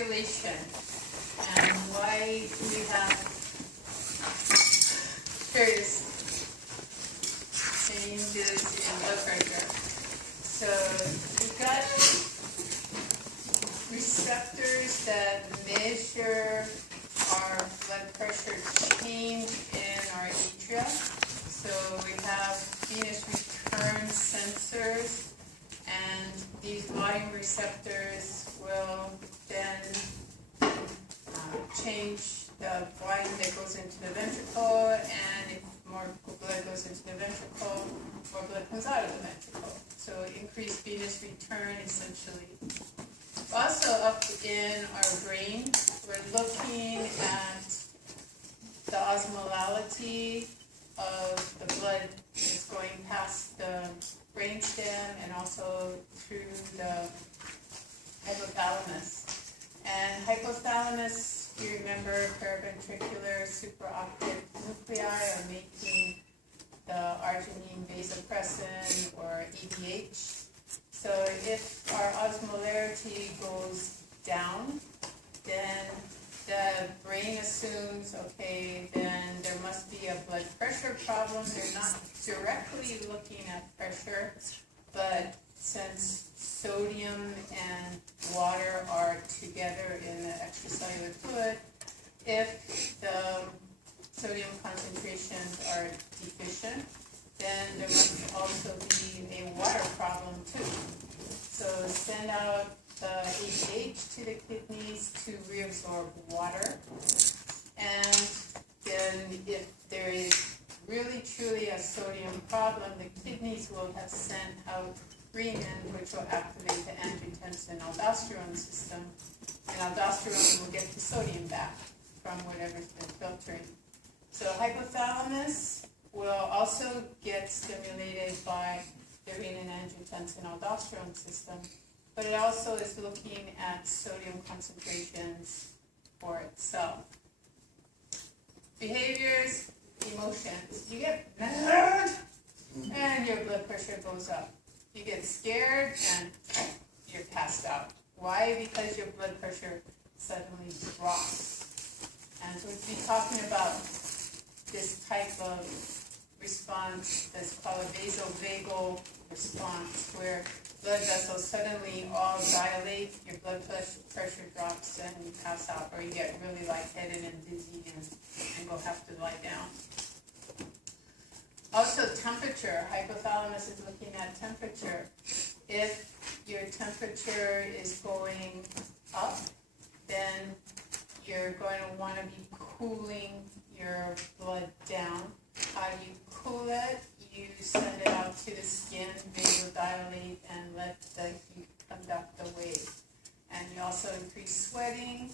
regulation and why we have various changes in blood pressure. So we've got receptors that measure our blood pressure change in our atria. So we have venous return sensors, and these volume receptors will then change the volume that goes into the ventricle, and if more blood goes into the ventricle, more blood comes out of the ventricle. So increased venous return, essentially. Also up in our brain, we're looking at the osmolality of the blood that's going past the brainstem and also through the hypothalamus. And hypothalamus, you remember, paraventricular supraoptic nuclei are making the arginine vasopressin or EDH. So if our osmolarity goes down, then the brain assumes, okay, then there must be a blood pressure problem. They're not directly looking at pressure, but since sodium and water are together in the extracellular fluid, if the sodium concentrations are deficient, then there must also be a water problem too. So send out the ADH to the kidneys to reabsorb water. And then if there is really truly a sodium problem, the kidneys will have sent out renin, which will activate the angiotensin-aldosterone system. And aldosterone will get the sodium back from whatever's been filtering. So hypothalamus will also get stimulated by the renin-angiotensin-aldosterone system, but it also is looking at sodium concentrations for itself. Behaviors, emotions. You get mad and your blood pressure goes up. You get scared and you're passed out. Why? Because your blood pressure suddenly drops. And so we'll be talking about this type of response that's called a vasovagal response, where blood vessels suddenly all dilate, your blood pressure drops, and you pass out, or you get really lightheaded and dizzy and go have to lie down. Also temperature. Hypothalamus is looking at temperature. If your temperature is going up, then you're going to want to be cooling your blood down. How do you cool it? You send it out to the skin, vasodilate, and let the heat conduct the wave. And you also increase sweating,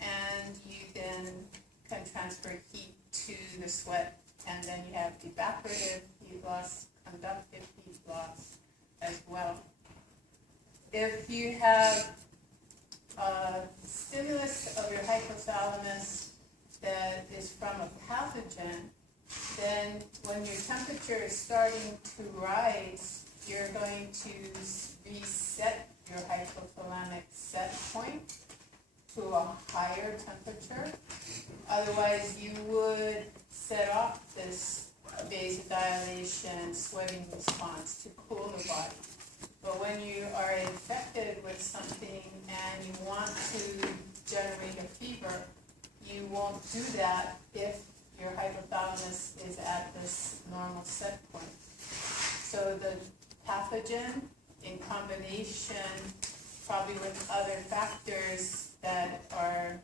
and you then can transfer heat to the sweat. And then you have evaporative heat loss, conductive heat loss as well. If you have a stimulus of your hypothalamus that is from a pathogen, then when your temperature is starting to rise, you're going to reset your hypothalamic set point to a higher temperature. Otherwise, you would set off this vasodilation, sweating response to cool the body. But when you are infected with something and you want to generate a fever, you won't do that if your hypothalamus is at this normal set point. So the pathogen, in combination probably with other factors that are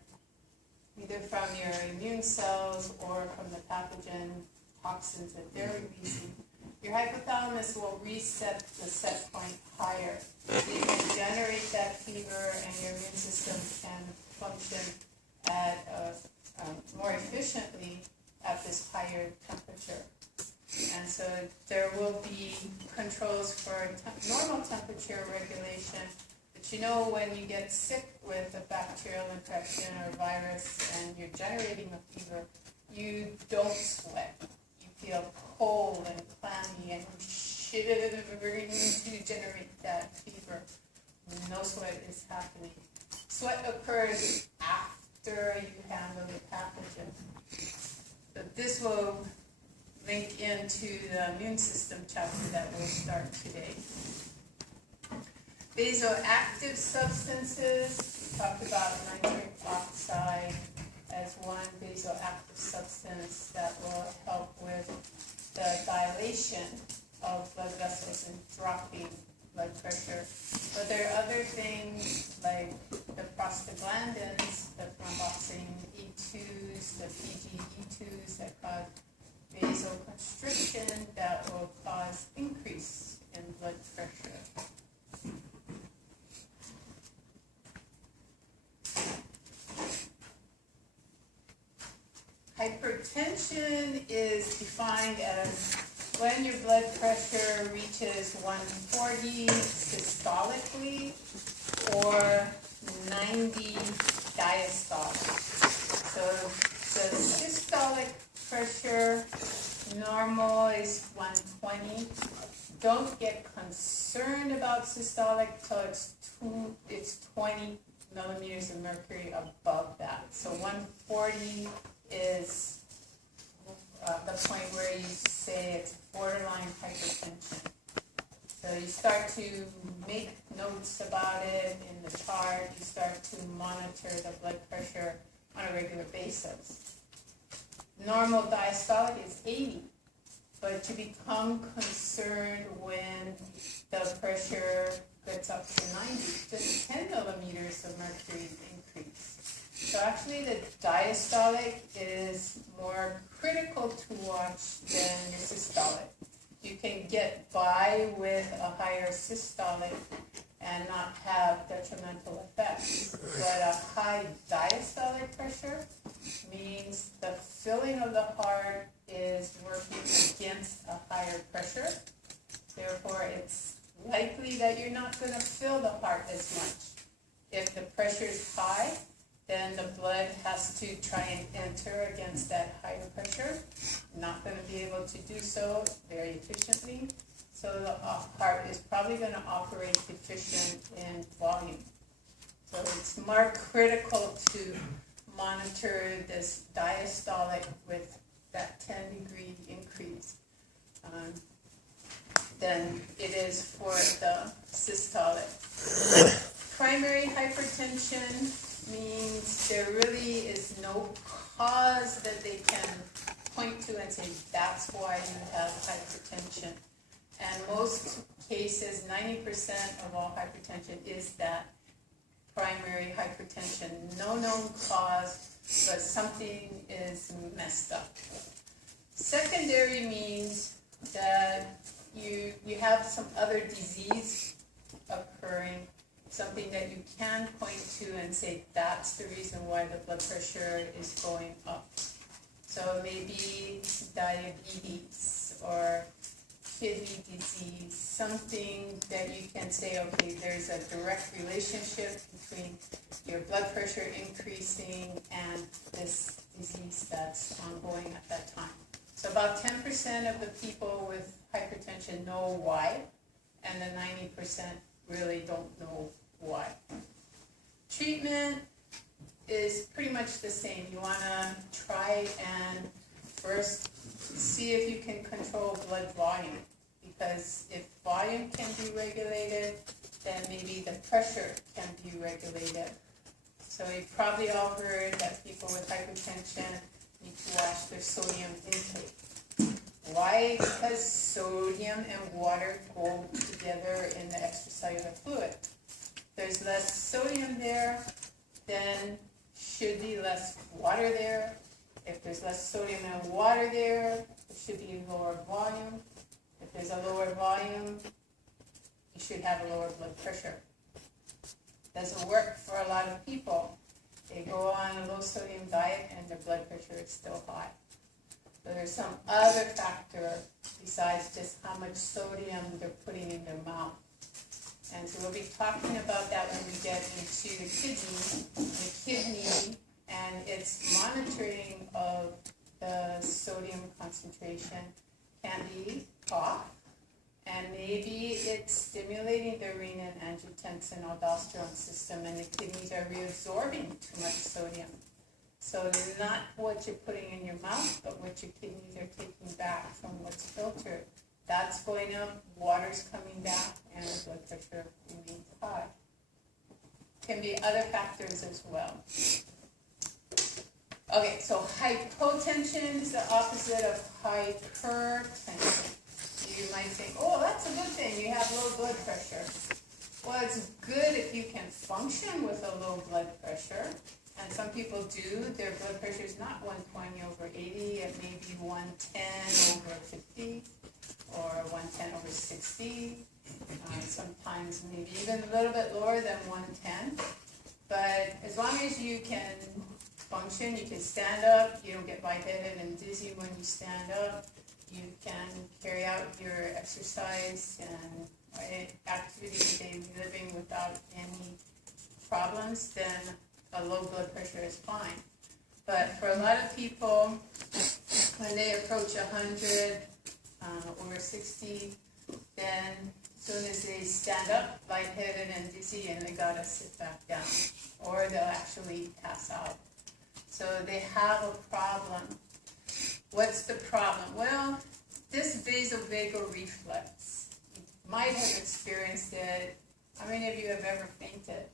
either from your immune cells or from the pathogen toxins that they're releasing, your hypothalamus will reset the set point higher. So you can generate that fever and your immune system can function at more efficiently at this higher temperature. And so there will be controls for normal temperature regulation. But you know, when you get sick with a bacterial infection or virus and you're generating a fever, you don't sweat. You feel cold and clammy and shivering to generate that fever. No sweat is happening. sweat occurs after you handle the pathogen. But this will link into the immune system chapter that we'll start today. Vasoactive substances, we talked about nitric oxide as one vasoactive substance that will help with the dilation of blood vessels and dropping blood pressure. But there are other things like the prostaglandins, the thromboxane E2s, the PGE2s that cause vasoconstriction that will cause increase in blood pressure. Hypertension is defined as when your blood pressure reaches 140 systolically or 90 diastolic. So the systolic pressure normal is 120. Don't get concerned about systolic till it's 20 millimeters of mercury above that. So 140 is the point where you say it's borderline hypertension. So you start to make notes about it in the chart. You start to monitor the blood pressure on a regular basis. Normal diastolic is 80, but you become concerned when the pressure gets up to 90. Just 10 millimeters of mercury increase. So actually the diastolic is more critical to watch than your systolic. You can get by with a higher systolic and not have detrimental effects. But a high diastolic pressure means the filling of the heart is working against a higher pressure. Therefore, it's likely that you're not going to fill the heart as much. If the pressure is high, then the blood has to try and enter against that higher pressure. Not going to be able to do so very efficiently. So the heart is probably going to operate deficient in volume. So it's more critical to monitor this diastolic with that 10-degree increase than it is for the systolic. Primary hypertension means there really is no cause that they can point to and say that's why you have hypertension. And most cases, 90% of all hypertension is that primary hypertension. No known cause, but something is messed up. Secondary means that you have some other disease occurring, something that you can point to and say that's the reason why the blood pressure is going up. So maybe diabetes or kidney disease, something that you can say, okay, there's a direct relationship between your blood pressure increasing and this disease that's ongoing at that time. So about 10% of the people with hypertension know why, and the 90% really don't know why. Treatment is pretty much the same. You want to try and first see if you can control blood volume, because if volume can be regulated, then maybe the pressure can be regulated. So you've probably all heard that people with hypertension need to watch their sodium intake. Why? Because sodium and water go together in the extracellular fluid. There's less sodium there, then should be less water there. If there's less sodium and water there, it should be lower volume. If there's a lower volume, you should have a lower blood pressure. Doesn't work for a lot of people. They go on a low sodium diet and their blood pressure is still high. So there's some other factor besides just how much sodium they're putting in their mouth. And so we'll be talking about that when we get into the kidney. The kidney and its monitoring of the sodium concentration can be cough and maybe maybe it's stimulating the renin-angiotensin-aldosterone system, and the kidneys are reabsorbing too much sodium. So not what you're putting in your mouth, but what your kidneys are taking back from what's filtered. That's going up, water's coming back, and the blood pressure remains high. Can be other factors as well. Okay, so hypotension is the opposite of hypertension. You might think, oh, that's a good thing, you have low blood pressure. Well, it's good if you can function with a low blood pressure. And some people do. Their blood pressure is not 120 over 80, it may be 110 over 50 or 110 over 60. Sometimes maybe even a little bit lower than 110. But as long as you can function, you can stand up, you don't get lightheaded and dizzy when you stand up, you can carry out your exercise and activity daily living without any problems, then a low blood pressure is fine. But for a lot of people, when they approach 100 over 60, then as soon as they stand up, lightheaded and dizzy, and they gotta sit back down, or they'll actually pass out. So they have a problem. What's the problem? Well, this vasovagal reflex. You might have experienced it. How many of you have ever fainted?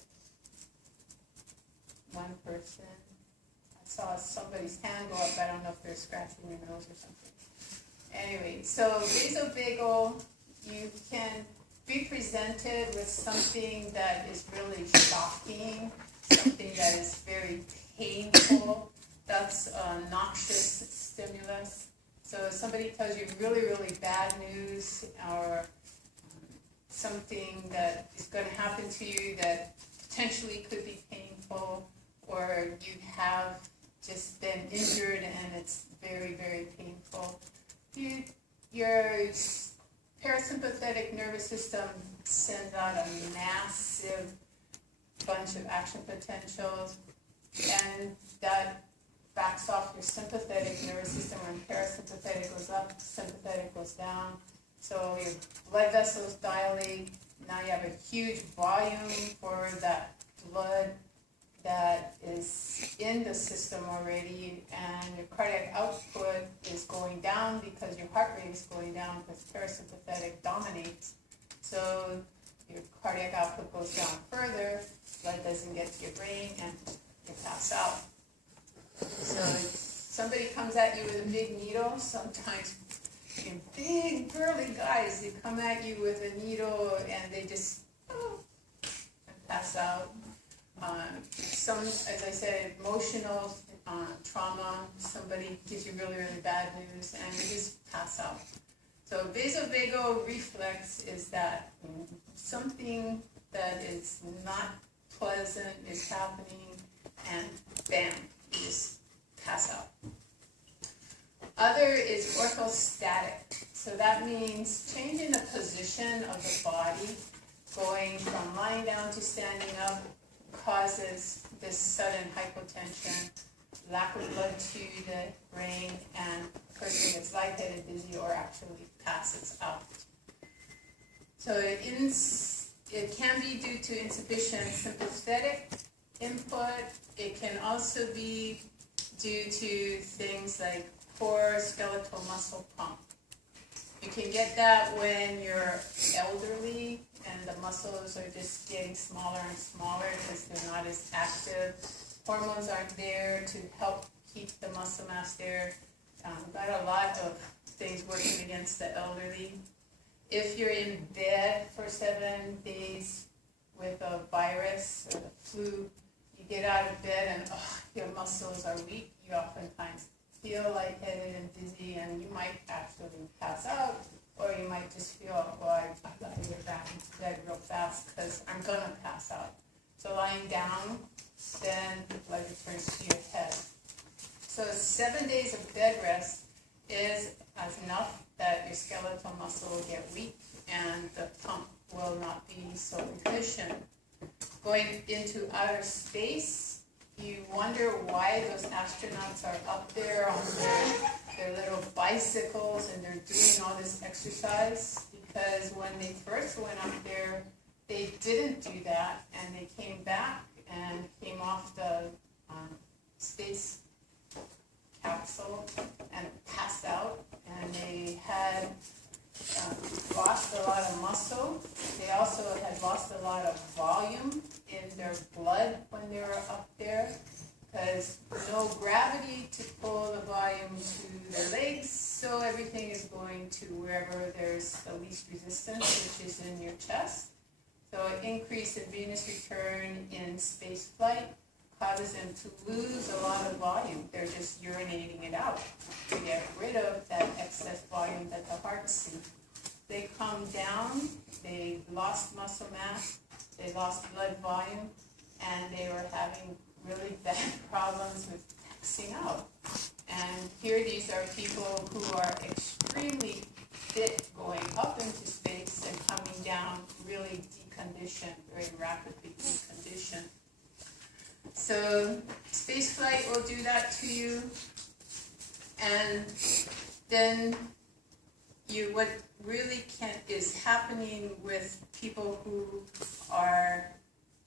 One person. I saw somebody's hand go up. I don't know if they're scratching their nose or something. Anyway, so vasovagal, you can be presented with something that is really shocking, something that is very painful. That's a noxious stimulus. So if somebody tells you really, really bad news or something that is going to happen to you that potentially could be painful, or you have just been injured and it's very, very painful, your parasympathetic nervous system sends out a massive bunch of action potentials, and that backs off your sympathetic nervous system. When parasympathetic goes up, sympathetic goes down. So your blood vessels dilate. Now you have a huge volume for that blood that is in the system already, and your cardiac output is going down because your heart rate is going down because parasympathetic dominates. So your cardiac output goes down further, blood doesn't get to your brain, and you pass out. So if somebody comes at you with a big needle, sometimes big burly guys, they come at you with a needle and they just and pass out. Some, as I said, emotional trauma, somebody gives you really, really bad news and you just pass out. So vasovagal reflex is that something that is not pleasant is happening and bam, you just pass out. Other is orthostatic. So that means changing the position of the body, going from lying down to standing up, causes this sudden hypotension, lack of blood to the brain, and the person gets lightheaded, dizzy, or actually passes out. So it can be due to insufficient sympathetic input. It can also be due to things like poor skeletal muscle pump. You can get that when you're elderly and the muscles are just getting smaller and smaller because they're not as active. Hormones aren't there to help keep the muscle mass there. Got a lot of things working against the elderly. If you're in bed for 7 days with a virus or the flu, you get out of bed and your muscles are weak. You oftentimes feel lightheaded and dizzy, and you might actually pass out, or you might just feel, I've got to get back into bed real fast because I'm going to pass out. So lying down, then the blood returns to your head. So 7 days of bed rest is enough that your skeletal muscle will get weak and the pump will not be so efficient. Going into outer space, you wonder why those astronauts are up there on their little bicycles and they're doing all this exercise, because when they first went up there, they didn't do that, and they came back and came off the space capsule and passed out, and they had lost a lot of muscle. They also had lost a lot of volume in their blood when they were up there, because no gravity to pull the volume to their legs, so everything is going to wherever there's the least resistance, which is in your chest. So an increase in venous return in space flight causes them to lose a lot of volume. They're just urinating it out to get rid of that excess volume that the heart sees. They come down, they lost muscle mass, they lost blood volume, and they were having really bad problems with taxing out. And here these are people who are extremely fit going up into space and coming down really deconditioned, very rapidly deconditioned. So space flight will do that to you. And then what really is happening with people who are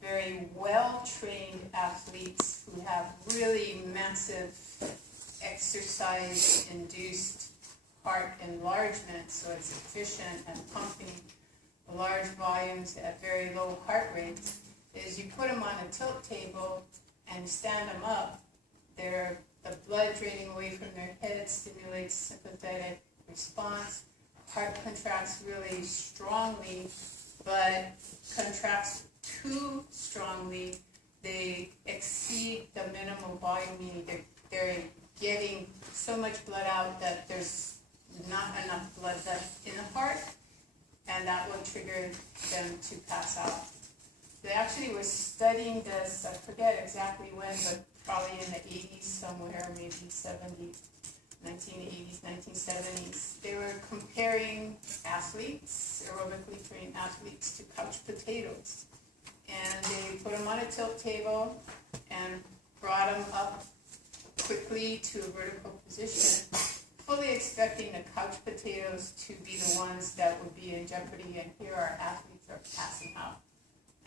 very well-trained athletes who have really massive exercise-induced heart enlargement, so it's efficient and pumping large volumes at very low heart rates, is you put them on a tilt table and stand them up. The blood draining away from their head stimulates sympathetic response. Heart contracts really strongly, but contracts too strongly. They exceed the minimal volume, meaning they're getting so much blood out that there's not enough blood left in the heart, and that will trigger them to pass out. They actually were studying this, I forget exactly when, but probably in the 80s somewhere, maybe 1980s, 1970s. They were comparing athletes, aerobically trained athletes, to couch potatoes. And they put them on a tilt table and brought them up quickly to a vertical position, fully expecting the couch potatoes to be the ones that would be in jeopardy, and here our athletes are passing out.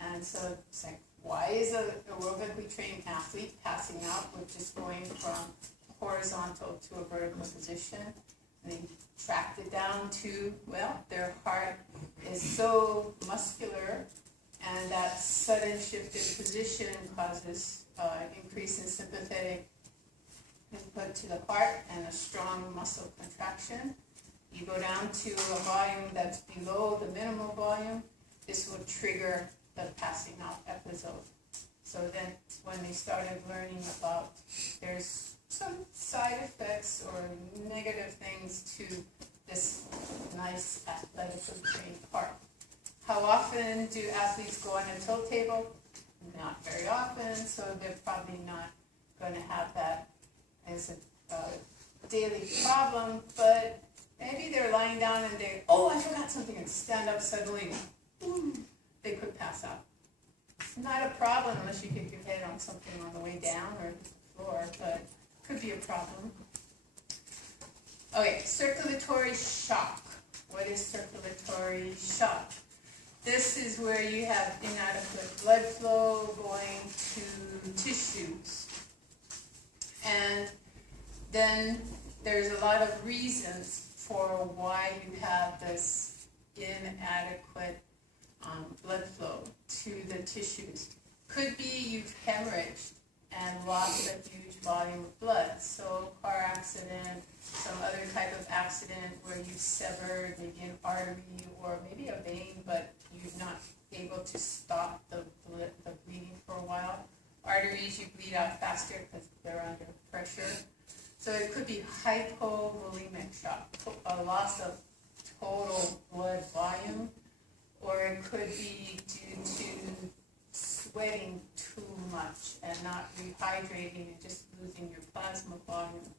And so it's like, why is an aerobically trained athlete passing out with just going from horizontal to a vertical position? And they tracked it down to, well, their heart is so muscular, and that sudden shift in position causes increase in sympathetic input to the heart and a strong muscle contraction. You go down to a volume that's below the minimal volume, this will trigger the passing out episode. So then when they started learning about there's some side effects or negative things to this nice athletically trained heart. How often do athletes go on a tilt table? Not very often, so they're probably not going to have that as a daily problem, but maybe they're lying down and they, oh, I forgot something, and stand up suddenly, boom, they could pass out. It's not a problem unless you hit your head on something on the way down or the floor, but it could be a problem. Okay, circulatory shock. What is circulatory shock? This is where you have inadequate blood flow going to tissues. And then there's a lot of reasons for why you have this inadequate blood flow to the tissues. Could be you've hemorrhaged and lost a huge volume of blood. So car accident, some other type of accident where you've severed maybe an artery or maybe a vein, but you're not able to stop the bleeding for a while. Arteries, you bleed out faster because they're under pressure. So it could be hypovolemic shock, a loss of total blood volume, or it could be due to sweating too much and not rehydrating and just losing your plasma volume.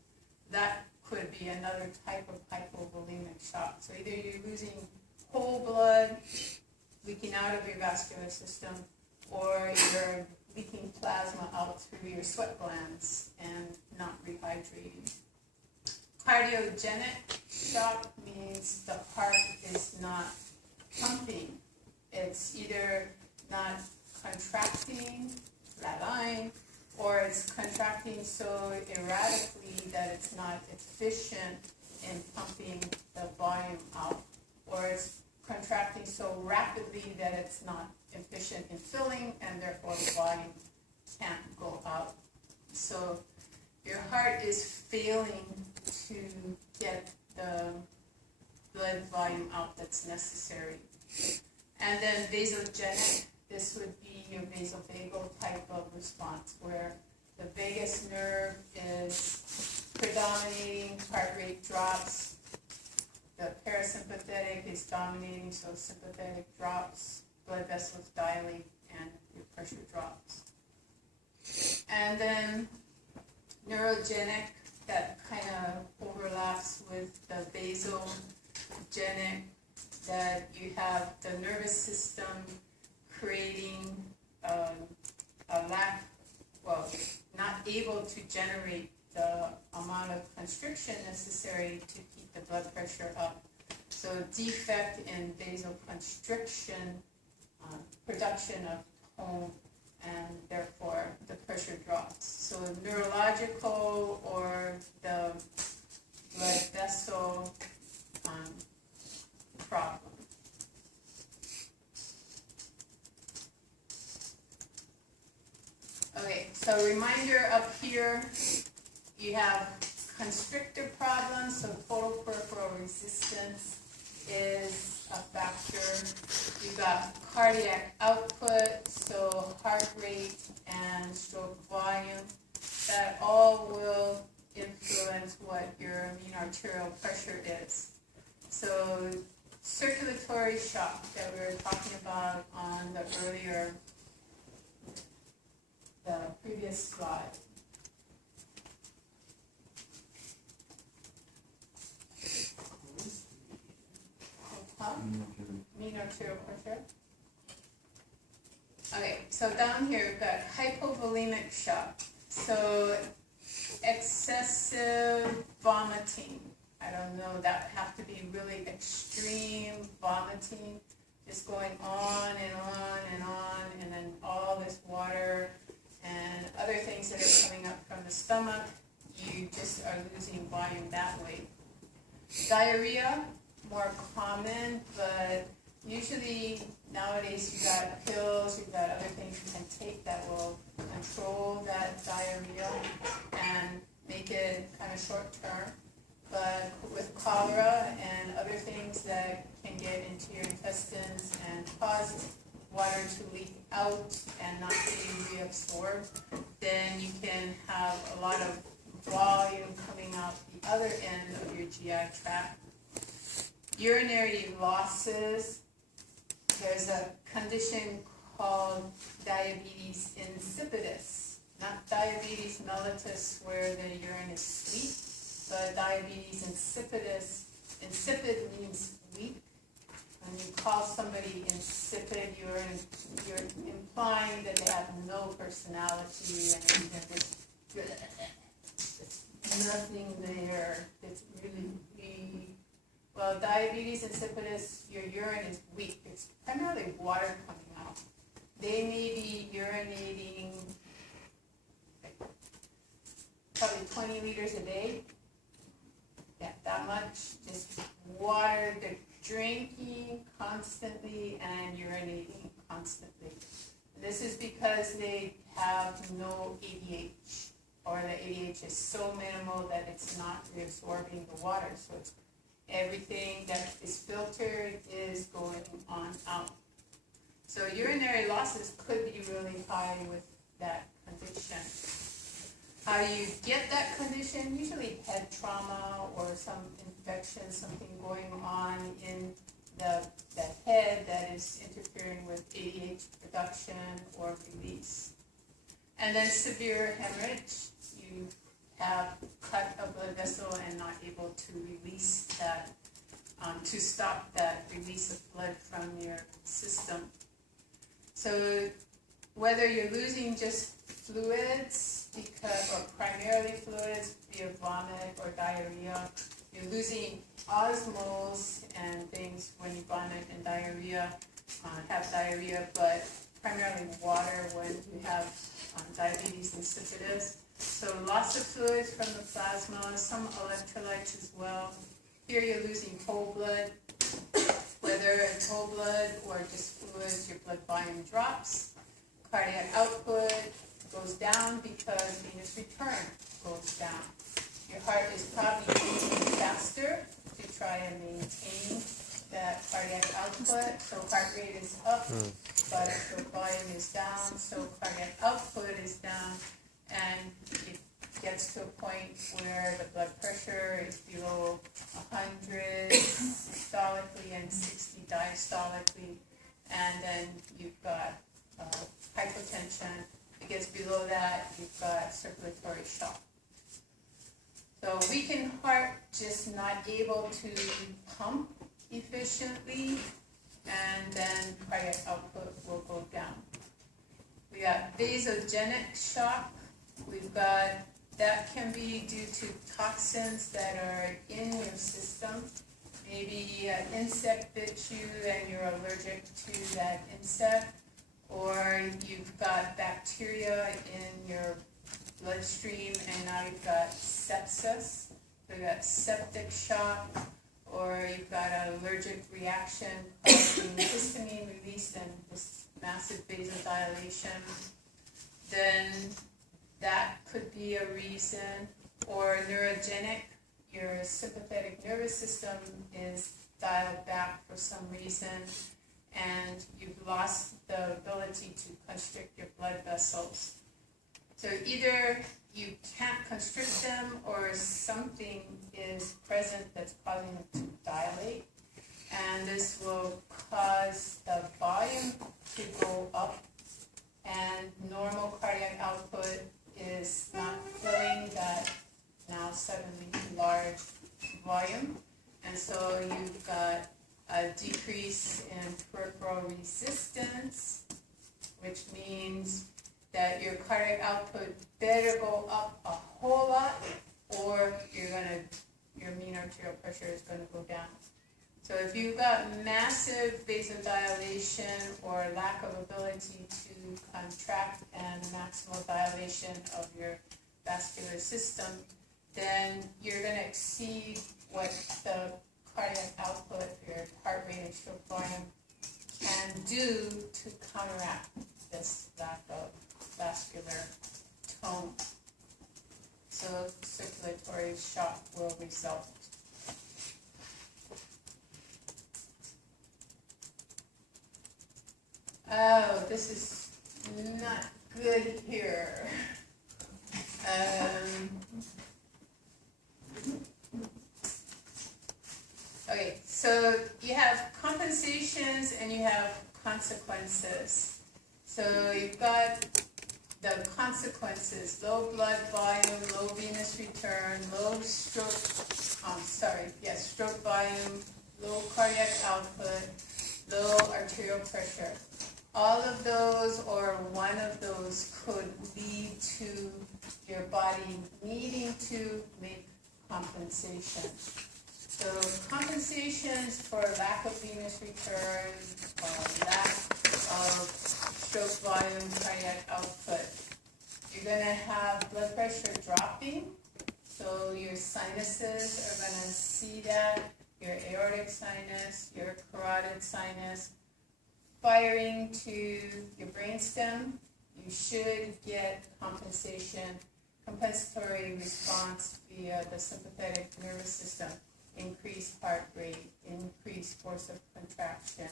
That could be another type of hypovolemic shock. So either you're losing whole blood, leaking out of your vascular system, or you're leaking plasma out through your sweat glands and not rehydrating. Cardiogenic shock means the heart is not it's either not contracting, flat line, or it's contracting so erratically that it's not efficient in pumping the volume out, or it's contracting so rapidly that it's not efficient in filling, and therefore the volume can't go out. So your heart is failing to get the blood volume out that's necessary. And then vasogenic, this would be your vasovagal type of response, where the vagus nerve is predominating, heart rate drops, the parasympathetic is dominating, so sympathetic drops, blood vessels dilate, and your pressure drops. And then neurogenic, that kind of overlaps with the vasogenic, that you have the nervous system creating a lack, well, not able to generate the amount of constriction necessary to keep the blood pressure up. So defect in vasoconstriction, production of tone, and therefore the pressure drops. So neurological or the blood vessel problem. Okay, so reminder up here, you have constrictor problems, so total peripheral resistance is a factor. You got cardiac output, so heart rate and stroke volume. That all will influence what your mean arterial pressure is. So circulatory shock that we were talking about on the previous slide. Mean arterial pressure. Okay, so down here we've got hypovolemic shock. So excessive vomiting. I don't know, that would have to be really extreme vomiting, just going on and on and on, and then all this water and other things that are coming up from the stomach. You just are losing volume that way. Diarrhea, more common, but usually nowadays you got pills, you've got other things you can take that will control that diarrhea and make it kind of short term. But with cholera and other things that can get into your intestines and cause water to leak out and not being reabsorbed, then you can have a lot of volume coming out the other end of your GI tract. Urinary losses, there's a condition called diabetes insipidus, not diabetes mellitus where the urine is sweet, but diabetes insipidus. Insipid means weak. When you call somebody insipid, you're implying that they have no personality and there's nothing there. It's really weak. Well, diabetes insipidus, your urine is weak. It's primarily water coming out. They may be urinating probably 20 liters a day. Yeah, that much. Just water. They're drinking constantly and urinating constantly. This is because they have no ADH, or the ADH is so minimal that it's not reabsorbing the water. So it's everything that is filtered is going on out. So urinary losses could be really high with that condition. How do you get that condition? Usually head trauma or some infection, something going on in the head that is interfering with ADH production or release. And then severe hemorrhage. You have cut a blood vessel and not able to release that, to stop that release of blood from your system. So whether you're losing just fluids, or primarily fluids via vomit or diarrhea, you're losing osmoles and things when you vomit and diarrhea, have diarrhea, but primarily water when you have diabetes insipidus. So loss of fluids from the plasma, some electrolytes as well. Here you're losing whole blood, whether it's whole blood or just fluids, your blood volume drops. Cardiac output goes down because venous return goes down. Your heart is probably beating faster to try and maintain that cardiac output. So heart rate is up, but stroke volume is down, so cardiac output is down, and it gets to a point where the blood pressure is below 100 systolically and 60 diastolically, and then you've got hypotension. If it gets below that, you've got circulatory shock. So weakened heart, just not able to pump efficiently, and then cardiac output will go down. We got vasogenic shock. We've got, that can be due to toxins that are in your system. Maybe an insect bit you and you're allergic to that insect, or you've got bacteria in your bloodstream and now you've got sepsis. So you've got septic shock, or you've got an allergic reaction causing histamine release and this massive vasodilation, then that could be a reason. Or neurogenic, your sympathetic nervous system is dialed back for some reason, and you've lost the ability to constrict your blood vessels. So either you can't constrict them, or something is present that's causing them to dilate, and this will cause the volume to go up, and normal cardiac output is not filling that now suddenly large volume, and so you've got a decrease in peripheral resistance, which means that your cardiac output better go up a whole lot, or your mean arterial pressure is going to go down. So if you've got massive vasodilation or lack of ability to contract and maximal dilation of your vascular system, then you're going to exceed what the cardiac output, your heart rate and stroke volume can do to counteract this lack of vascular tone. So circulatory shock will result. Oh, this is not good here. Okay, so you have compensations and you have consequences. So you've got the consequences: low blood volume, low venous return, low stroke, stroke volume, low cardiac output, low arterial pressure. All of those or one of those could lead to your body needing to make compensation. So compensations for lack of venous return, lack of stroke volume, cardiac output. You're going to have blood pressure dropping, so your sinuses are going to see that, your aortic sinus, your carotid sinus, firing to your brainstem. You should get compensatory response via the sympathetic nervous system. Increased heart rate, increased force of contraction.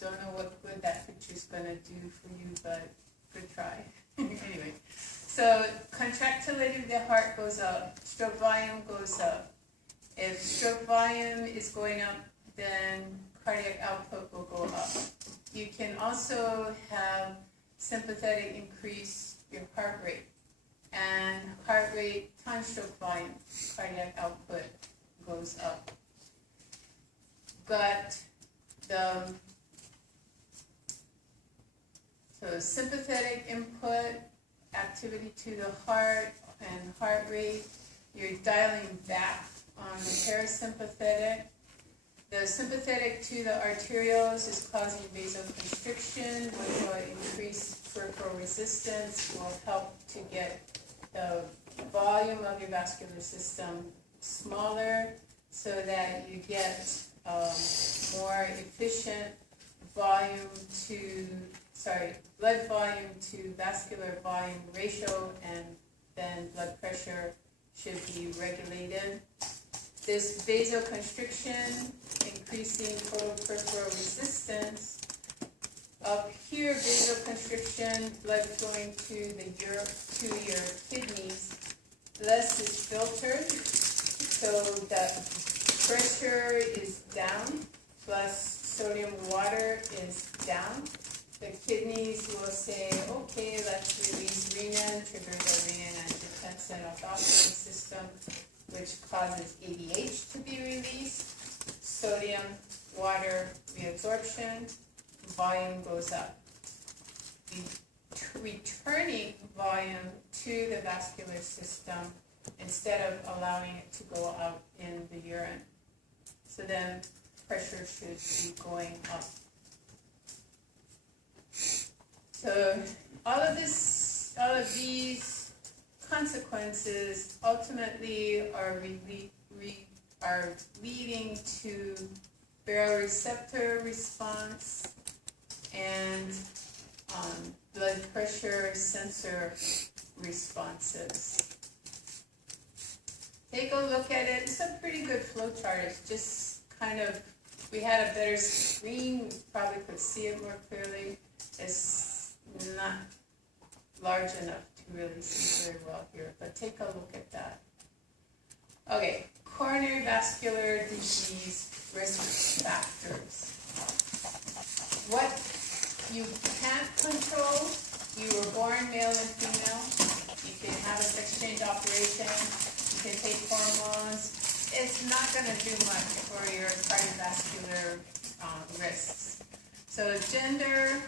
Don't know what good that picture's going to do for you, but good try. Anyway, so contractility of the heart goes up, stroke volume goes up. If stroke volume is going up, then cardiac output will go up. You can also have sympathetic increase your heart rate, and heart rate times stroke volume, cardiac output goes up. But so sympathetic input, activity to the heart and heart rate, you're dialing back on the parasympathetic. The sympathetic to the arterioles is causing vasoconstriction, which will increase peripheral resistance, will help to get the volume of your vascular system smaller so that you get more efficient blood volume to vascular volume ratio, and then blood pressure should be regulated. This vasoconstriction, increasing total peripheral resistance. Up here, vasoconstriction, blood flowing to your kidneys. Less is filtered, so the pressure is down, plus sodium water is down. The kidneys will say, okay, let's release renin, trigger the renin-angiotensin aldosterone system, which causes ADH to be released. Sodium, water, reabsorption, volume goes up. Returning volume to the vascular system instead of allowing it to go out in the urine. So then pressure should be going up. So all of these consequences ultimately are leading to baroreceptor response and blood pressure sensor responses. Take a look at it. It's a pretty good flow chart. It's just kind of, we had a better screen, we probably could see it more clearly. It's not large enough to really see very well here, but take a look at that. Okay, coronary vascular disease risk factors. What you can't control, you were born male and female, you can have a sex change operation, you can take hormones. It's not going to do much for your cardiovascular risks. So gender,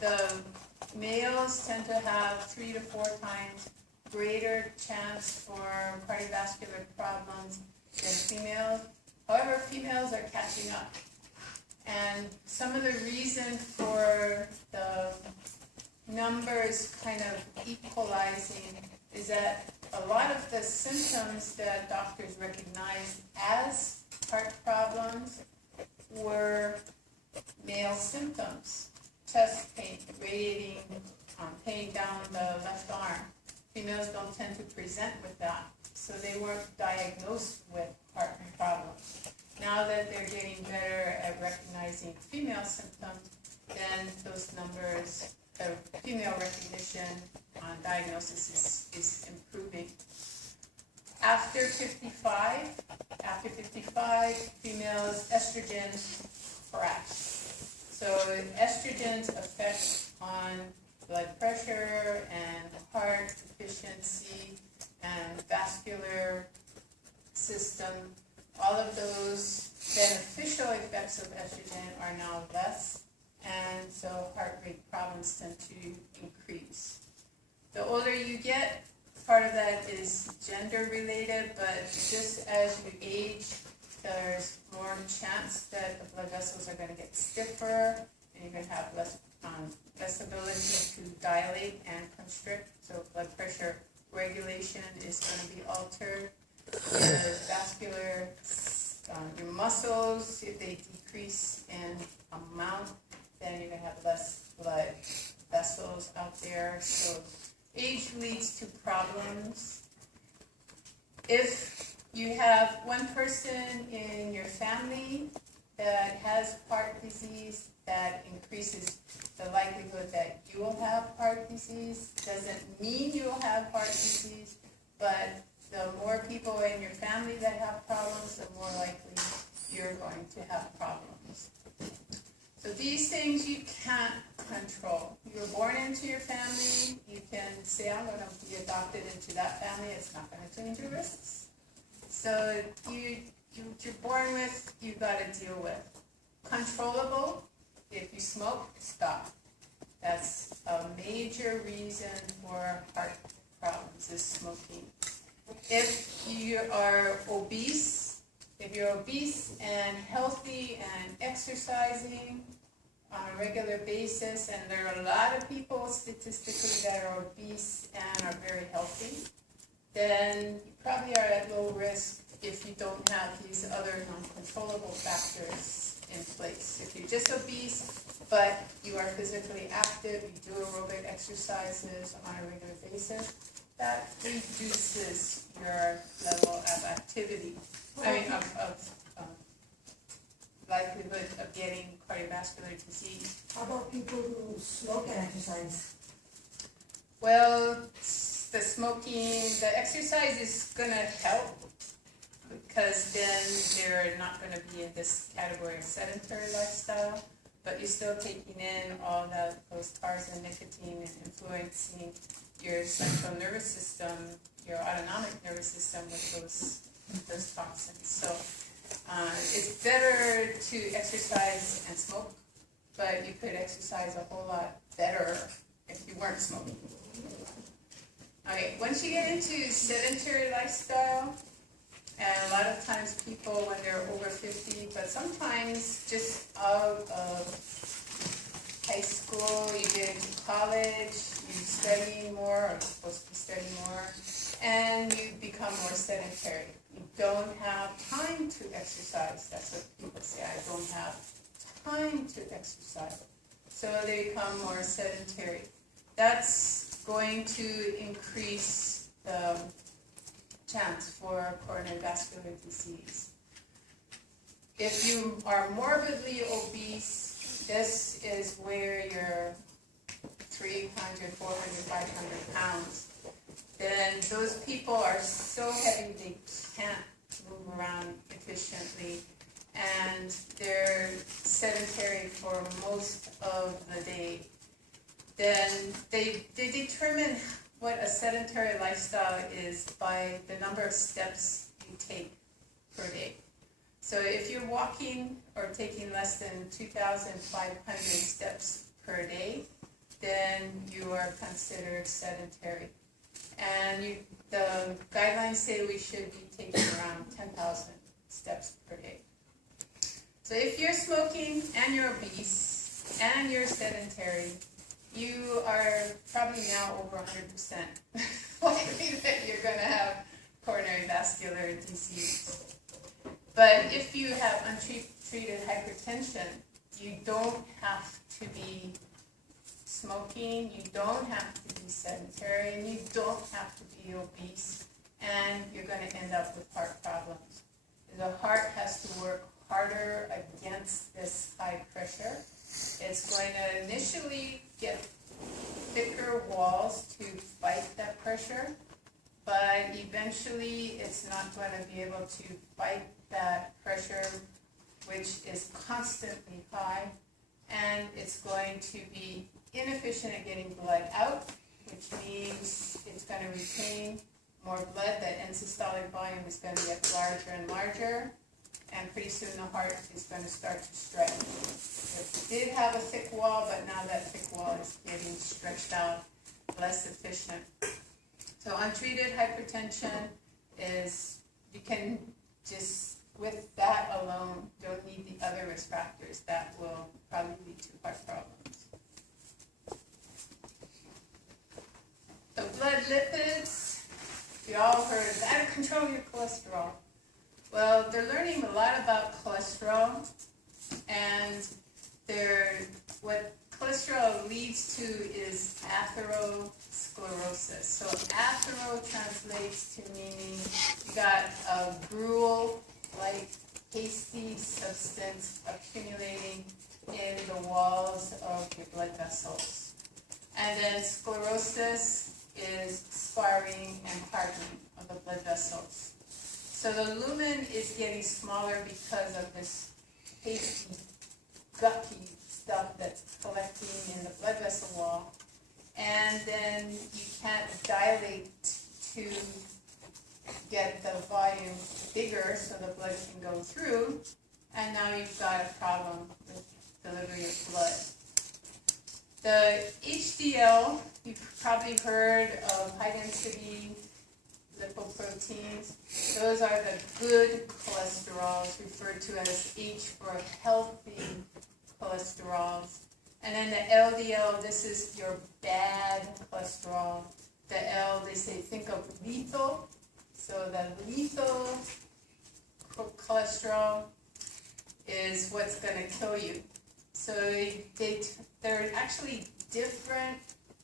the males tend to have 3 to 4 times greater chance for cardiovascular problems than females. However, females are catching up. And some of the reason for the numbers kind of equalizing is that a lot of the symptoms that doctors recognized as heart problems were male symptoms. Chest pain, radiating, pain down the left arm. Females don't tend to present with that, so they weren't diagnosed with heart problems. Now that they're getting better at recognizing female symptoms, then those numbers, female recognition on diagnosis is improving. After 55, females' estrogens crash. So estrogens affect on blood pressure and heart efficiency and vascular system. All of those beneficial effects of estrogen are now less, and so heart rate problems tend to increase. The older you get, part of that is gender related, but just as you age, there's more chance that the blood vessels are going to get stiffer, and you're going to have less ability to dilate and constrict, so blood pressure regulation is going to be altered. The vascular, your muscles, if they decrease in amount, then you're going to have less blood vessels out there. So age leads to problems. If you have one person in your family that has heart disease, that increases the likelihood that you will have heart disease. Doesn't mean you will have heart disease, but the more people in your family that have problems, the more likely you're going to have problems. So these things you can't control. You're born into your family. You can say, I'm going to be adopted into that family. It's not going to change your risks. So you're born with, you've got to deal with. Controllable, if you smoke, stop. That's a major reason for heart problems, is smoking. If you are obese, If you're obese and healthy and exercising on a regular basis, and there are a lot of people statistically that are obese and are very healthy, then you probably are at low risk if you don't have these other non-controllable factors in place. If you're just obese, but you are physically active, you do aerobic exercises on a regular basis, that reduces your level of activity, of likelihood of getting cardiovascular disease. How about people who smoke and exercise? Well, the smoking, the exercise is going to help, because then they're not going to be in this category of sedentary lifestyle, but you're still taking in all those carbs and nicotine and influencing your central nervous system, your autonomic nervous system with those toxins. So it's better to exercise and smoke, but you could exercise a whole lot better if you weren't smoking. Okay, once you get into sedentary lifestyle, and a lot of times people when they're over 50, but sometimes just out of high school, you get into college, you're studying more, or supposed to be studying more, and you become more sedentary. You don't have time to exercise. That's what people say. I don't have time to exercise. So they become more sedentary. That's going to increase the chance for coronary vascular disease. If you are morbidly obese, this is where you're 300, 400, 500 pounds. Then those people are so heavy they can't move around efficiently, and they're sedentary for most of the day. Then they determine what a sedentary lifestyle is by the number of steps you take per day. So if you're walking or taking less than 2,500 steps per day, then you are considered sedentary. And the guidelines say we should be taking around 10,000 steps per day. So if you're smoking and you're obese and you're sedentary, you are probably now over 100% likely that you're going to have coronary vascular disease. But if you have untreated hypertension, you don't have to be smoking, you don't have to be sedentary, and you don't have to be obese, and you're going to end up with heart problems. The heart has to work harder against this high pressure. It's going to initially get thicker walls to fight that pressure, but eventually it's not going to be able to fight that pressure, which is constantly high, and it's going to be inefficient at getting blood out, which means it's going to retain more blood. That end systolic volume is going to get larger and larger, and pretty soon the heart is going to start to stretch. It did have a thick wall, but now that thick wall is getting stretched out, less efficient. So untreated hypertension is, you can just, with that alone, don't need the other risk factors that will probably lead to heart problems. The blood lipids, we all heard of how to control your cholesterol. Well, they're learning a lot about cholesterol, and what cholesterol leads to is atherosclerosis. So athero translates to meaning you got a gruel-like pasty substance accumulating in the walls of your blood vessels. And then sclerosis is scarring and hardening of the blood vessels. So the lumen is getting smaller because of this pasty, gucky stuff that's collecting in the blood vessel wall. And then you can't dilate to get the volume bigger so the blood can go through. And now you've got a problem with delivery of blood. The HDL, you've probably heard of high-density lipoproteins. Those are the good cholesterols, referred to as H for healthy cholesterols. And then the LDL, this is your bad cholesterol. The L, they say, think of lethal. So the lethal cholesterol is what's going to kill you. So there are actually different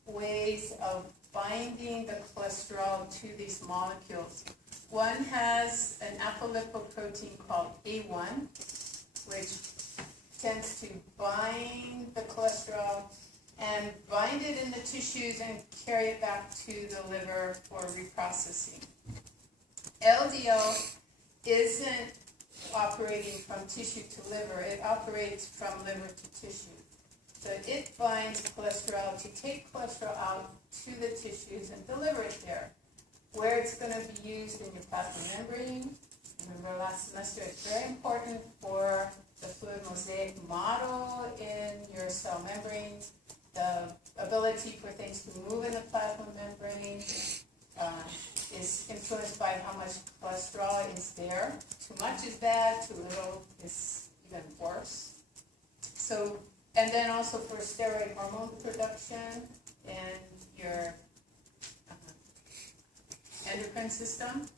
ways of binding the cholesterol to these molecules. One has an apolipoprotein called A1, which tends to bind the cholesterol and bind it in the tissues and carry it back to the liver for reprocessing. LDL isn't operating from tissue to liver, it operates from liver to tissue. So it binds cholesterol to take cholesterol out to the tissues and deliver it there, where it's going to be used in your plasma membrane. Remember last semester, it's very important for the fluid mosaic model in your cell membranes. The ability for things to move in the plasma membrane is influenced by how much cholesterol is there. Too much is bad, too little is even worse. So, and then also for steroid hormone production in your endocrine system.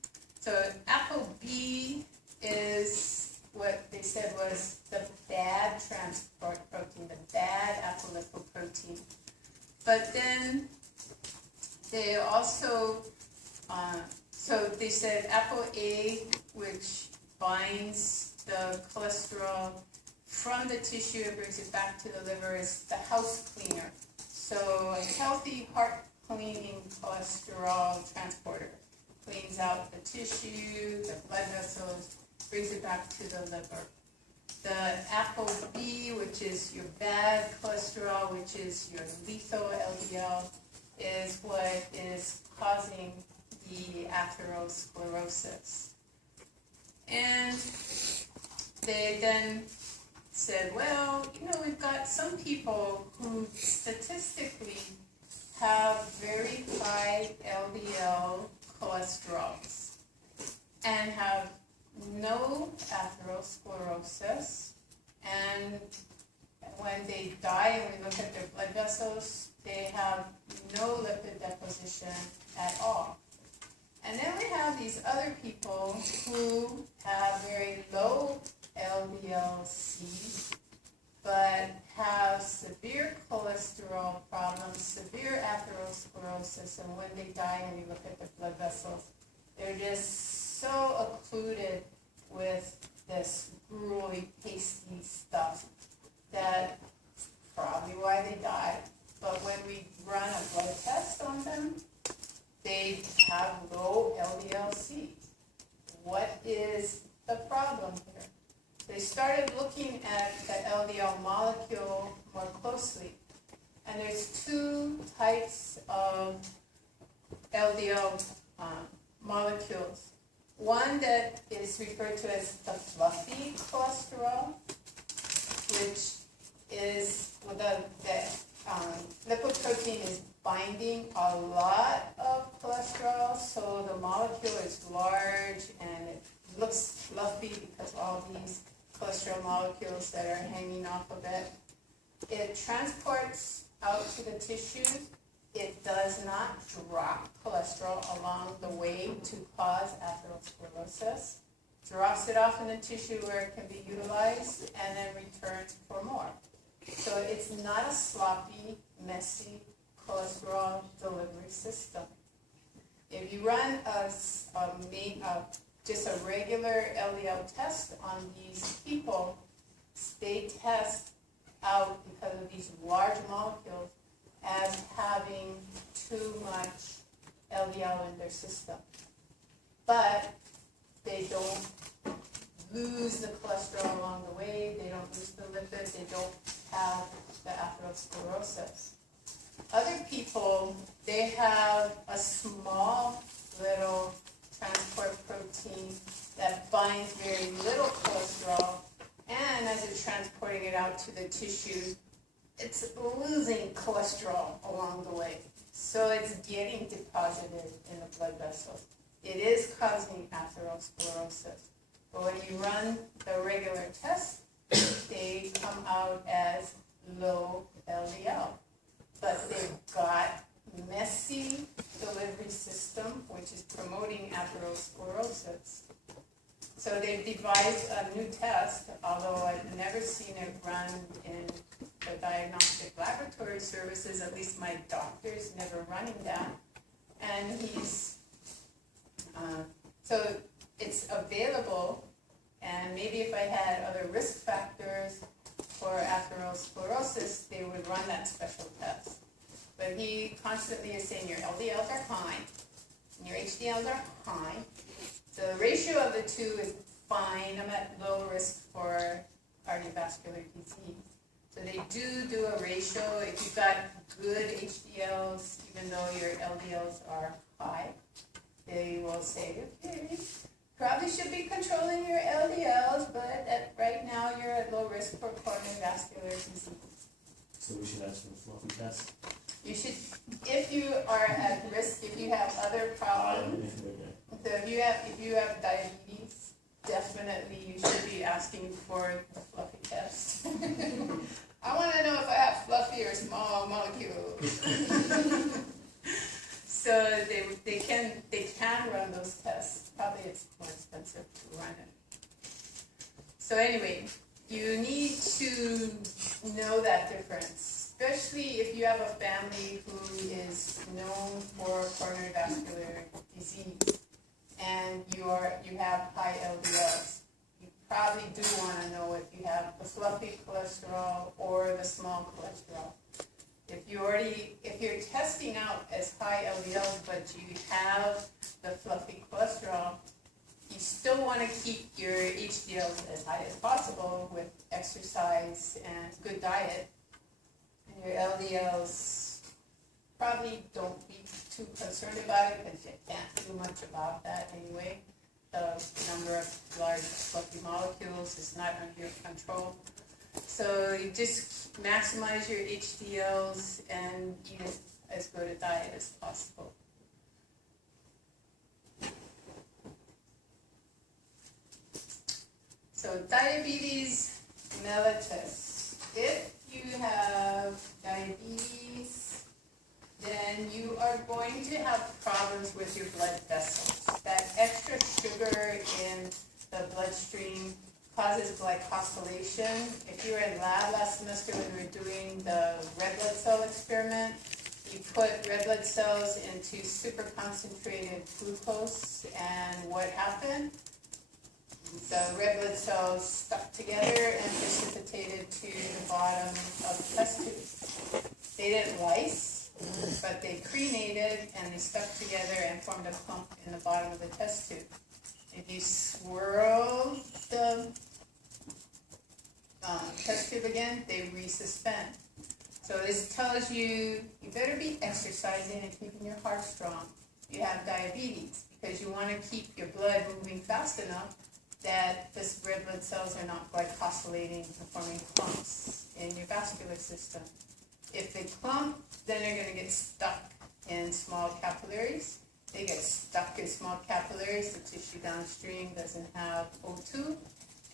So ApoB is what they said was the bad transport protein, the bad apolipoprotein. But then they also, so they said ApoA, which binds the cholesterol from the tissue and brings it back to the liver, is the house cleaner. So a healthy heart cleaning cholesterol transporter cleans out the tissue, the blood vessels, brings it back to the liver. The ApoB, which is your bad cholesterol, which is your lethal LDL, is what is causing the atherosclerosis. And they then said, well, we've got some people who statistically have very high LDL cholesterols and have no atherosclerosis, and when they die and we look at their blood vessels, they have no lipid deposition at all. And then we have these other people who have very low LDL-C, but have severe cholesterol problems, severe atherosclerosis, and when they die and you look at their blood vessels, they're just so occluded with this gruely, pasty stuff that's probably why they died. But when we run a blood test on them, they have low LDL-C. What is the problem here? They started looking at the LDL molecule more closely. And there's two types of LDL molecules. One that is referred to as the fluffy cholesterol, which is the lipoprotein is binding a lot of cholesterol, so the molecule is large and it looks fluffy because all these cholesterol molecules that are hanging off of it. It transports out to the tissues. It does not drop cholesterol along the way to cause atherosclerosis. Drops it off in the tissue where it can be utilized and then returns for more. So it's not a sloppy, messy cholesterol delivery system. If you run just a regular LDL test on these people, they test out, because of these large molecules, as having too much LDL in their system. But they don't lose the cholesterol along the way, they don't lose the lipids, they don't have the atherosclerosis. Other people, they have a small little transport protein that binds very little cholesterol, and as it's transporting it out to the tissue, it's losing cholesterol along the way. So it's getting deposited in the blood vessels. it is causing atherosclerosis. But when you run the regular test, they come out as low LDL. But they've got messy delivery system, which is promoting atherosclerosis. So they've devised a new test, although I've never seen it run in the diagnostic laboratory services, at least my doctor's never running that. And so it's available, and maybe if I had other risk factors for atherosclerosis, they would run that special test. But he constantly is saying your LDLs are high, and your HDLs are high. So the ratio of the two is fine. I'm at low risk for cardiovascular disease. So they do a ratio. If you've got good HDLs, even though your LDLs are high, they will say, okay, probably should be controlling your LDLs, but right now you're at low risk for cardiovascular disease. So we should ask for a fluffy test? You should, if you are at risk, if you have other problems, so if you have diabetes, definitely you should be asking for the fluffy test. I want to know if I have fluffy or small molecules. So they can run those tests. Probably it's more expensive to run it. So anyway, you need to know that difference, especially if you have a family who is known for coronary vascular disease and you have high LDLs. You probably do want to know if you have the fluffy cholesterol or the small cholesterol. If you're testing out as high LDLs, but you have the fluffy cholesterol, you still want to keep your HDLs as high as possible with exercise and good diet. And your LDLs, probably don't be too concerned about it because you can't do much about that anyway. The number of large fluffy molecules is not under your control. So you just maximize your HDLs and eat as good a diet as possible. So diabetes mellitus. If you have diabetes, then you are going to have problems with your blood vessels. That extra sugar in the bloodstream causes glycosylation. If you were in lab last semester when we were doing the red blood cell experiment, you put red blood cells into super concentrated glucose, and what happened? The red blood cells stuck together and precipitated to the bottom of the test tube. They didn't lyse, but they crenated and they stuck together and formed a clump in the bottom of the test tube. If you swirl the test tube again, they resuspend. So this tells you better be exercising and keeping your heart strong. You have diabetes because you want to keep your blood moving fast enough that the red blood cells are not glycosylating and forming clumps in your vascular system. If they clump, then they're going to get stuck in small capillaries. They get stuck in small capillaries. The tissue downstream doesn't have O2.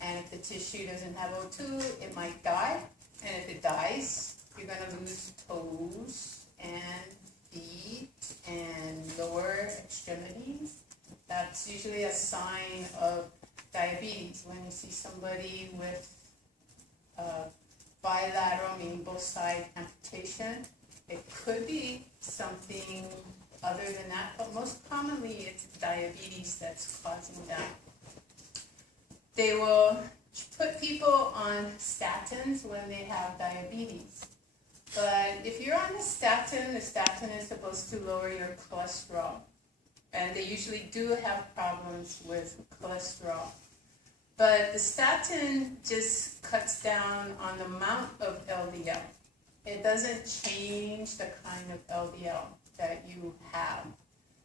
And if the tissue doesn't have O2, it might die. And if it dies, you're going to lose toes and feet and lower extremities. That's usually a sign of diabetes. When you see somebody with bilateral, meaning both side amputation, it could be something other than that, but most commonly it's diabetes that's causing that. They will put people on statins when they have diabetes. But if you're on the statin is supposed to lower your cholesterol. And they usually do have problems with cholesterol. But the statin just cuts down on the amount of LDL. It doesn't change the kind of LDL that you have.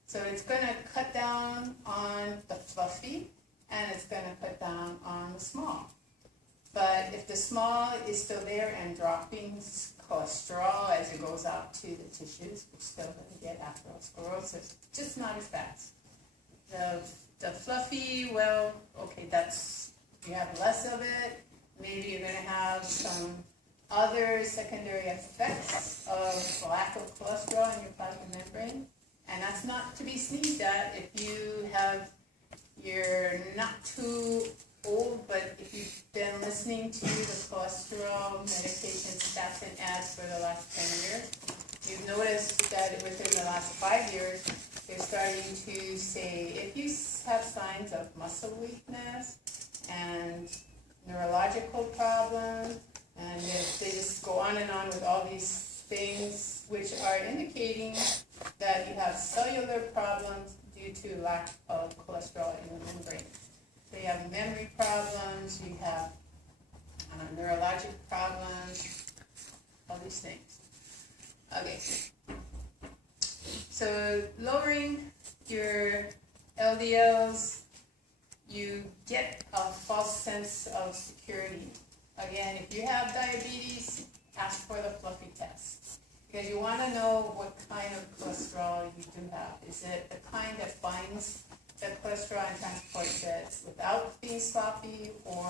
So it's going to cut down on the fluffy, and it's going to cut down on the small. But if the small is still there and dropping cholesterol as it goes out to the tissues, we're still going to get atherosclerosis, just not as fast. The fluffy, well, okay, that's, you have less of it. Maybe you're gonna have some other secondary effects of lack of cholesterol in your plasma membrane. And that's not to be sneezed at if you're not too old, but if you've been listening to the cholesterol medication stats and ads for the last 10 years, you've noticed that within the last 5 years, they're starting to say, if you have signs of muscle weakness and neurological problems, and if they just go on and on with all these things which are indicating that you have cellular problems due to lack of cholesterol in the membrane. So you have memory problems, you have neurologic problems, all these things. Okay. So lowering your LDLs, you get a false sense of security. Again, if you have diabetes, ask for the fluffy test. Because you want to know what kind of cholesterol you do have. Is it the kind that binds the cholesterol and transports it without being sloppy, or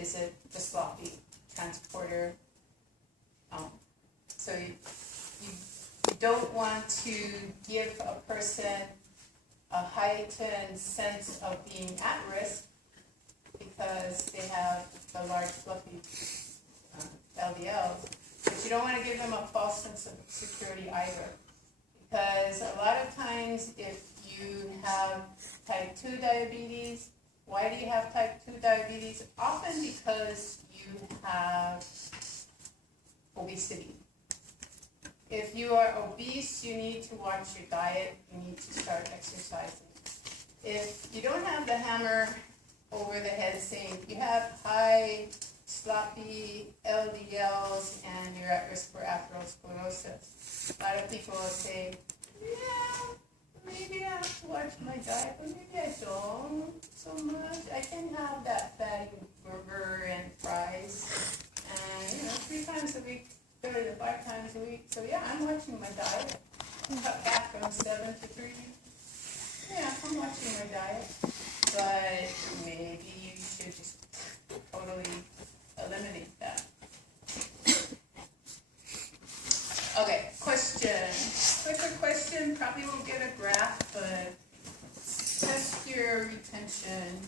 is it the sloppy transporter? So you don't want to give a person a heightened sense of being at risk because they have the large fluffy LDLs, but you don't want to give them a false sense of security either, because a lot of times if you have type 2 diabetes, why do you have type 2 diabetes? Often because you have obesity. If you are obese, you need to watch your diet, you need to start exercising. If you don't have the hammer over the head saying you have high sloppy LDLs and you're at risk for atherosclerosis, a lot of people will say, yeah, maybe I have to watch my diet, but maybe I don't so much. I can have that fatty burger and fries, and 3 times a week, 3 to 5 times a week. So yeah, I'm watching my diet. Cut back from 7 to 3. Yeah, I'm watching my diet. But maybe you should just totally eliminate that. Okay, question. Quicker question, probably won't get a graph, but test your retention.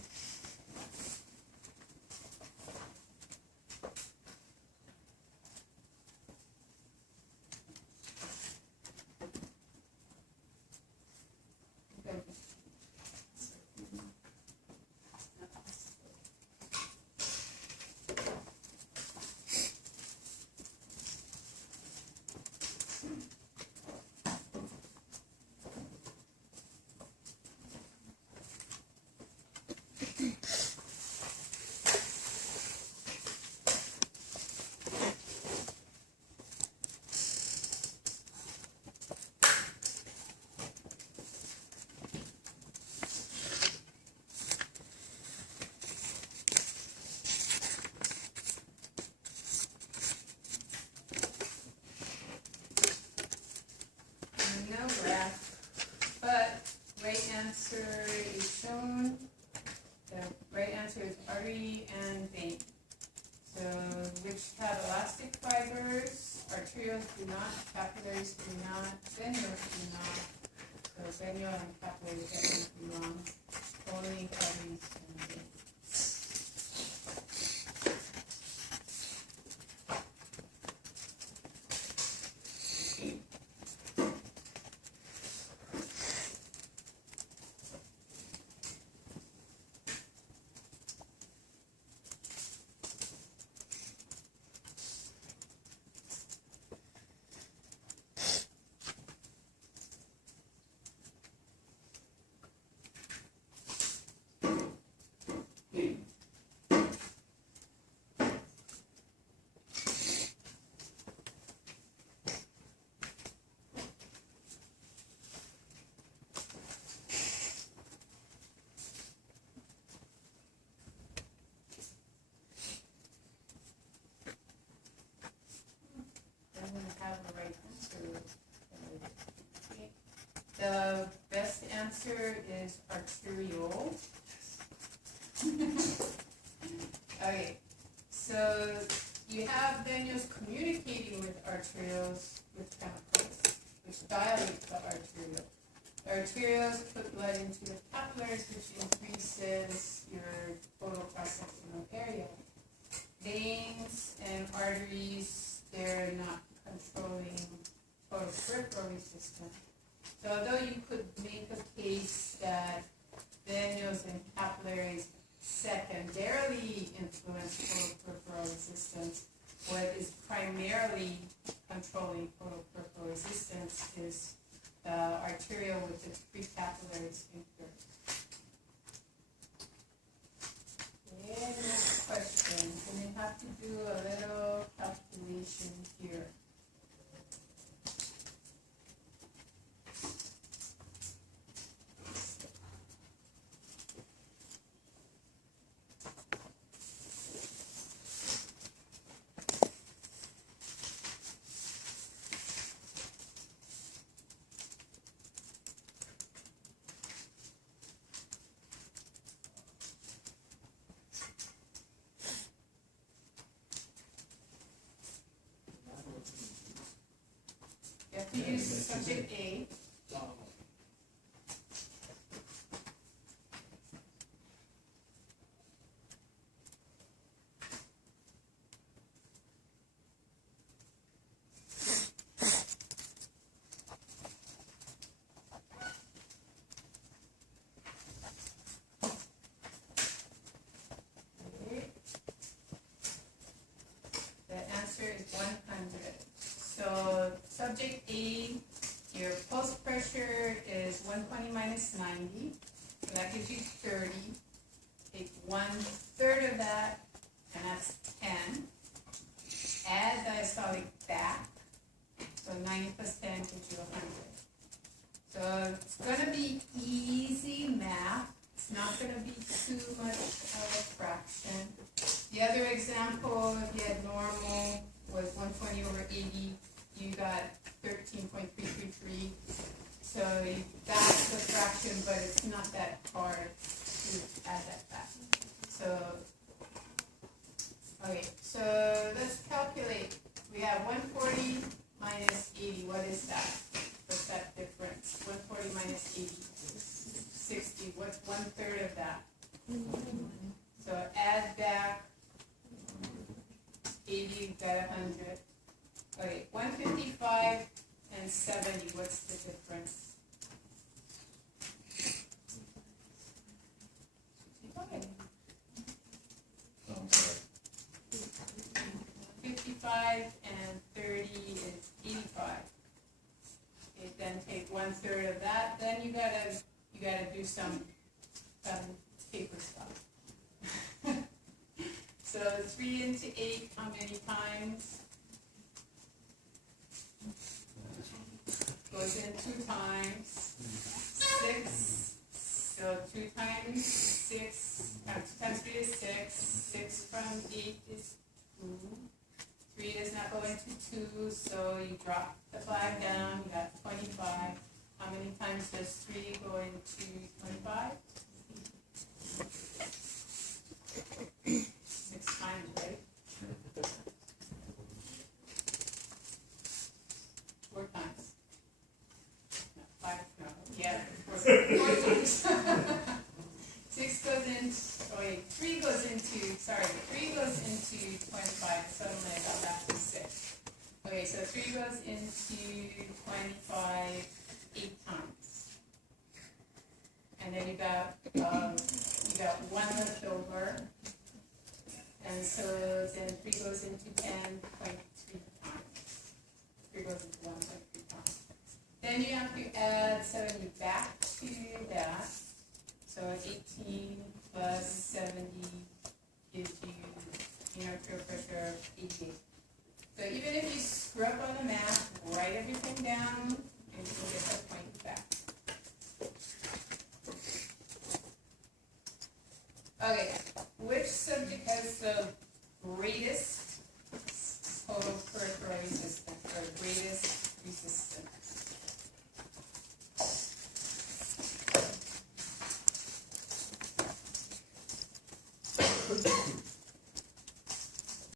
No graph, but right answer is shown. The right answer is artery and vein. So which have elastic fibers, arterioles do not, capillaries do not, venules do not. So venule and capillaries belong, only arteries and veins. have venules communicating with arterioles with chemicals, which dilate the arteriole. The arterioles put blood into the capillaries, which increases your total cross-sectional area. Veins and arteries, they're not controlling total peripheral resistance. So although you could make a case that venules and capillaries secondarily influence total peripheral resistance, what is primarily controlling total peripheral resistance is the arteriole with its precapillary sphincter. Okay, next question. And we have to do a little calculation here. You have to use subject A. Okay. The answer is 100. So subject A, your pulse pressure is 120 minus 90. So that gives you 30. Take 1/3 of that, and that's 10. Add diastolic back. So 90 plus 10 gives you 100. So it's going to be easy math. It's not going to be too much of a fraction. The other example, if you had normal, was 120 over 80. You got 13.333. So you got the fraction, but it's not that hard to add that back. So, okay, so let's calculate. We have 140 minus 80. What is that? What's that difference? 140 minus 80. 60. What's 1/3 of that? So add back 80, you got 100. Okay, 155 and 70, what's the difference? 55. Oh, I'm sorry. 55 and 30 is 85. Okay, then take 1/3 of that. Then you gotta do some paper stuff. So 3 into 8, how many times? Goes in 2 times. 6. So 2 times 6. 2 times 3 is 6. 6 from 8 is 2. 3 does not go into 2, so you drop the 5 down. You got 25. How many times does 3 go into 25? 6 times, right? 4 times. No, 5, no. Yeah, 4 times. 6 goes into, 3 goes into, 3 goes into 25. Suddenly I got back to 6. Okay, so 3 goes into 25 8 times. And then you got 1 left over. And so then 3 goes into 10.3 times. 3 goes into 1.3 times. Then you have to add 70 back to that. So 18 plus 70 gives you arterial pressure of 88. So even if you screw up on the math, write everything down, and you can get that point back. Okay, which subject has the greatest